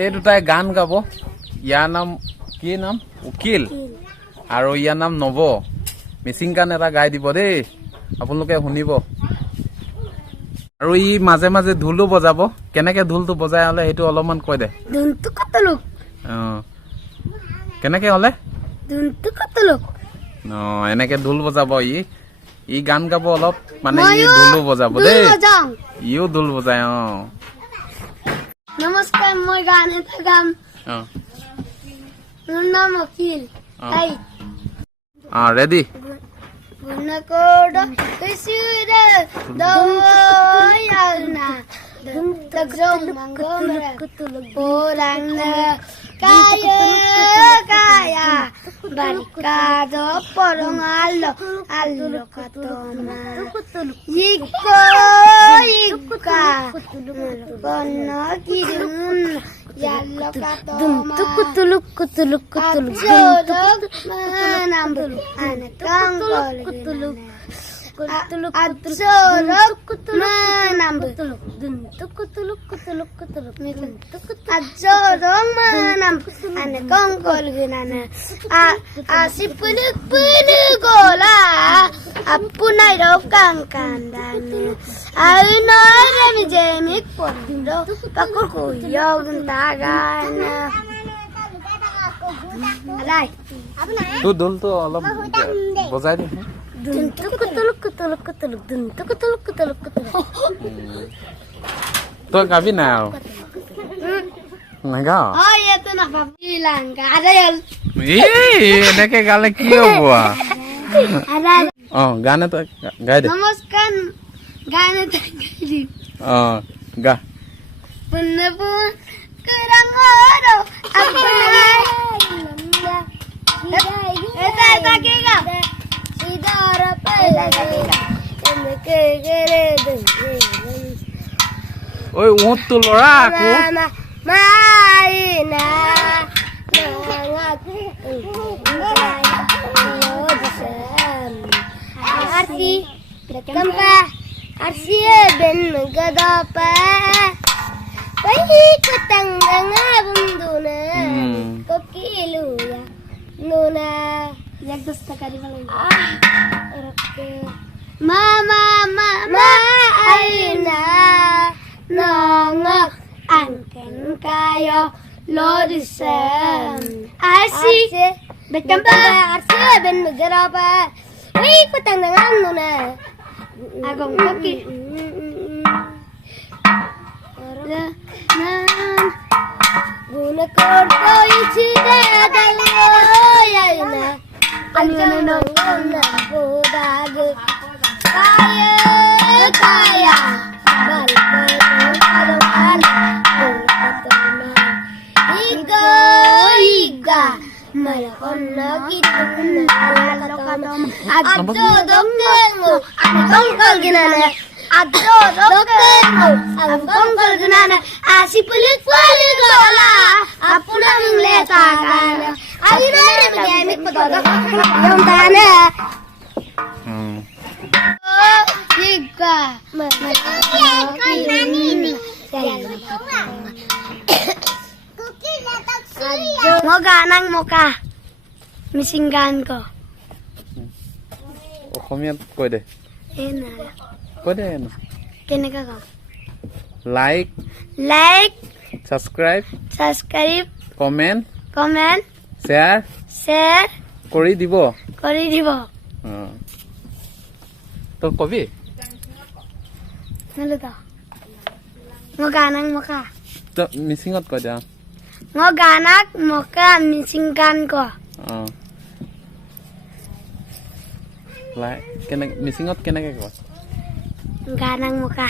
এই দুটাই গান গাব। ইয়াৰ নাম কি নাম? উকিল। আৰু ইয়াৰ নাম নৱ। মিচিং গান এটা গাই দিব দেই, আপোনালোকে শুনিব। আৰু ই মাজে মাজে ঢোলো বজাব। কেনেকে ঢোলটো বজাই হলে সেইটো অলপমান কৈ দে। কেনেকে হলে? এনেকে ঢোল বজাব ই গান গাব অলপ, মানে ই ঢোলো বজাব দেই। ইও ঢোল বজাই। নমস্কাৰ, মই গান এটা গাম। মোৰ নাম Akhil. Ready? Kaya barikado porongalo allo katoma yiko yika kono kirun yallo katoma tukutuluk kutuluk kutuluk manambu anakangol kutuluk Adsorok manambu tukutuluk kutuluk kutuluk Adsorok manambu anakangol ginana asipuluk pulugola apunay rokang kandana ayunore mijemik pondo pakukuyog tagana alay tu dul to অলপ বজাই দি। তই গাবি না? নাগাও? এনেকে গালে কি হব? গান এটা গাই দে। নমস্কাৰ, গান এটা গাই দিম। গা। ঐ উঁটটো লৰা আকৌ। Mama aina nongok angken kayo lodisem arsi betampa arsi ben gerapa wih kutang dengan nuna agong koki guna korto isi dadayo yaina aluna nongona bodag kaya kaya Iga iga malakonna kituna addo dokkengo angkongkol ginana addo dokkengo angkongkol ginana asipulik waligola apunang letagana ayinare mjemik potoga yontana Iga Mo ganang mo ka. Misinggan ko. অসমীয়াত কৈ দে। কৈ দে না। কেনেকা কম? Like subscribe comment share কৰি দিব। তো কবি Naluto. Mo ganang mo ka. তো মিচিঙত কৈ দে। Mo ganak mo ka misinggan ko. মিচিঙত কেনেকে কয়? Ganang mo ka.